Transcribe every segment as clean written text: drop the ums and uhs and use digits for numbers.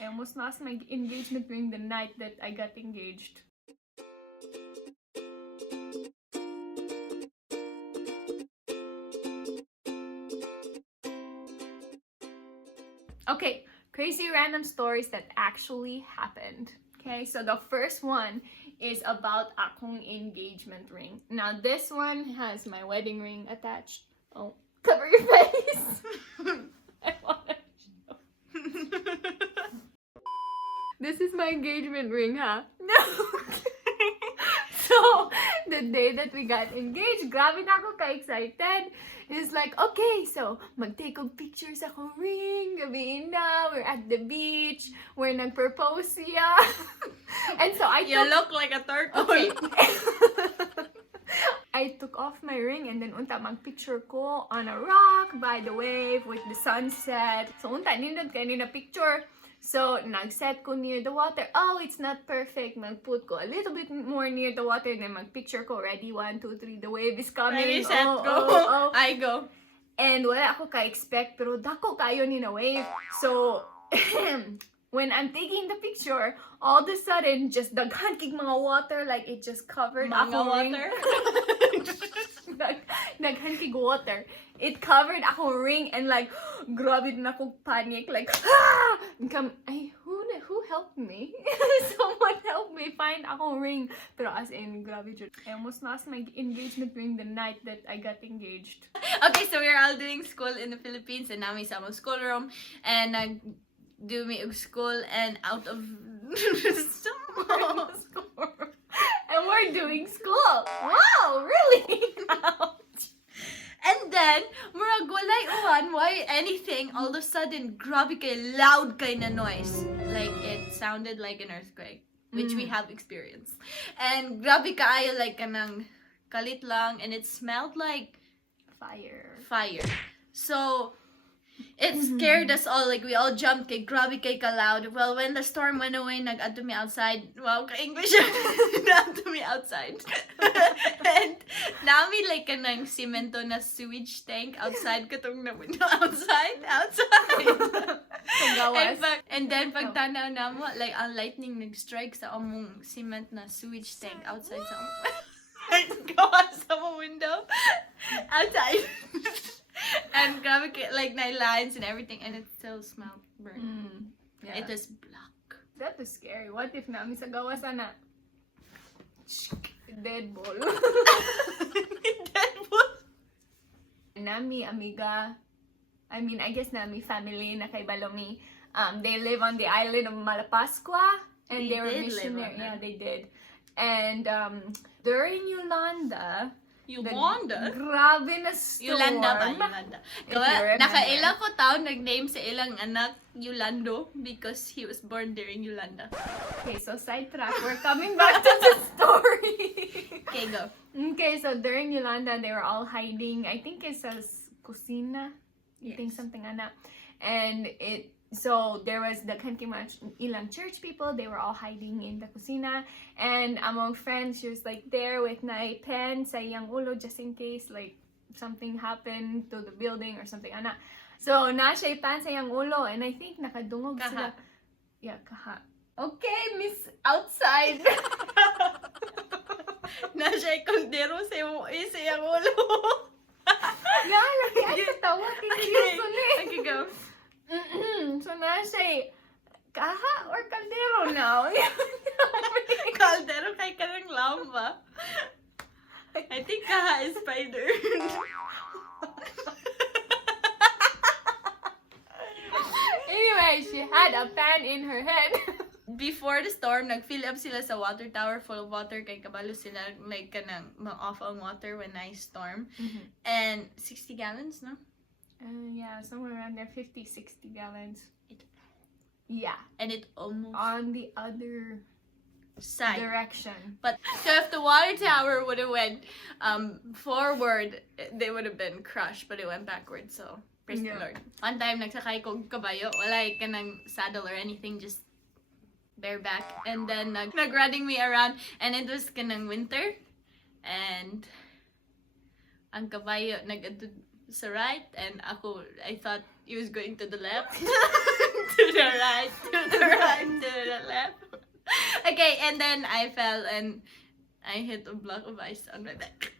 I almost lost my engagement ring the night that I got engaged. Okay, crazy random stories that actually happened. Okay, so the first one is about akong engagement ring. Now this one has my wedding ring attached. Oh, cover your face. I wanna show. This is my engagement ring, huh? No. So, the day that we got engaged, grabe na ako ka-excited. It's like, okay, so, mag-take of pictures ako ring, gabihin na, we're at the beach, we're nag-propose siya. And so, You look like a turtle. Okay. I took off my ring and then unta mag-picture ko on a rock by the wave with the sunset. So, unta, nindot kayo na picture. So, nag-set ko near the water. Oh, it's not perfect. Mag-put ko a little bit more near the water. Then mag-picture ko. Ready? 1, 2, 3. The wave is coming. Ready, set, go. I go. And wala ako ka-expect. Pero dako kayo ni na wave. So, when I'm taking the picture, all of a sudden, just daghan kig mga water. Like, it just covered Mga water. Daghan kig water. It covered ako ring and like, grabe na ako panic. Like, ah! Who helped me? Someone helped me find ako ring. Pero as in, grabe jud. I almost lost my engagement ring the night that I got engaged. Okay, so we're all doing school in the Philippines and namin sa among school room and do me og school and out of And we're doing school. Wow, really? And then, murag walay uwan, why anything, all of a sudden, grabe kay loud kay na noise. Like, it sounded like an earthquake, which we have experienced. And grabe kaayo, like, kanang kalit lang, and it smelled like Fire. So, it scared us all, like, we all jumped kay grabe kay ka-loud. Well, when the storm went away, nag-adto me outside. Wow, ka-English. Nag-adto me outside. And nami like kanang simento na sewage tank outside katong na window outside. And then pag tanaw na mo, like ang lightning nag-strike sa among cement na sewage tank outside sa among gawa sa among window outside. And grabe like na lines and everything, and it still smelled burnt. Yeah. It was black. That was scary. What if nami sa gawa sana dead ball? Dead ball. Nami amiga, I guess nami family na kay Balomi. They live on the island of Malapascua, and they were missionary. Yeah, they did. And during Yolanda, grabe na storm. Yolanda. Nakaila ko taon nag-name sa ilang anak Yolando because he was born during Yolanda. Okay, so sidetrack. We're coming back to the story. Okay, go. Okay, so during Yolanda, they were all hiding. I think it's a kusina. Eating something like that. And so there was the ilang church people. They were all hiding in the kusina. And among friends, she was like there with na pen sa iyang ulo just in case like something happened to the building or something ana. So na siya pen sa iyang ulo, and I think nakadungog sila. Yeah, kaha. Okay, Miss Outside. Na siya kaldero sa iyang ulo. Lagi ay katawa Okay, go. So na siya kaha or kaldero now? Kaldero kay karang lamba. I think kaha is spider. Anyway, she had a pan in her head. Before the storm, nag-fill up sila sa water tower full of water kay kabalo sila like kanang ma-off ang water when I storm. And 60 gallons, no? Yeah, somewhere around there, 50, 60 gallons. Yeah. And it almost on the other side direction. But so if the water tower would have went forward, they would have been crushed, but it went backwards. So praise the Lord. One time nagsakay kog kabayo, wala ka ng saddle or anything, just bareback, and then nag-riding me around, and it was kanang winter, and ang kabayo sa right, and ako, I thought he was going to the left, to the right, Okay, and then I fell and I hit a block of ice on my back.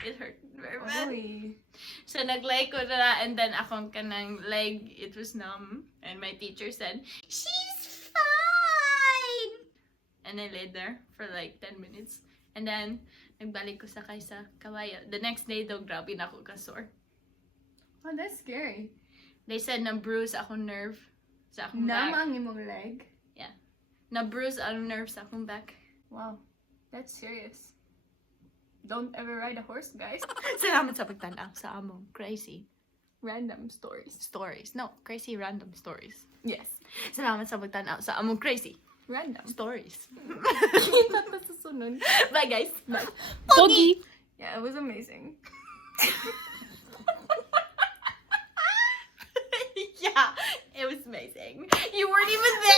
It hurt very bad. Oy. So naglay ko na, and then akong kanang leg, it was numb. And my teacher said, "She's fine!" And I laid there for like 10 minutes. And then, nagbalik ko sakay sa kabayo. The next day daw, grabe na ako kasore. Oh, that's scary. They said na-bruise akong nerve sa akong back. Nama ang imong leg. Na-bruise ang nerve sa akong back. Wow, that's serious. Don't ever ride a horse, guys. Salamat sa pagtanaw sa among crazy Random stories. stories. No, crazy random stories. Yes. Salamat sa pagtanaw sa among crazy Random. stories. Kita pa sa sunod. Bye guys. Bye. Pogi! Yeah, it was amazing. Yeah, it was amazing. You weren't even there.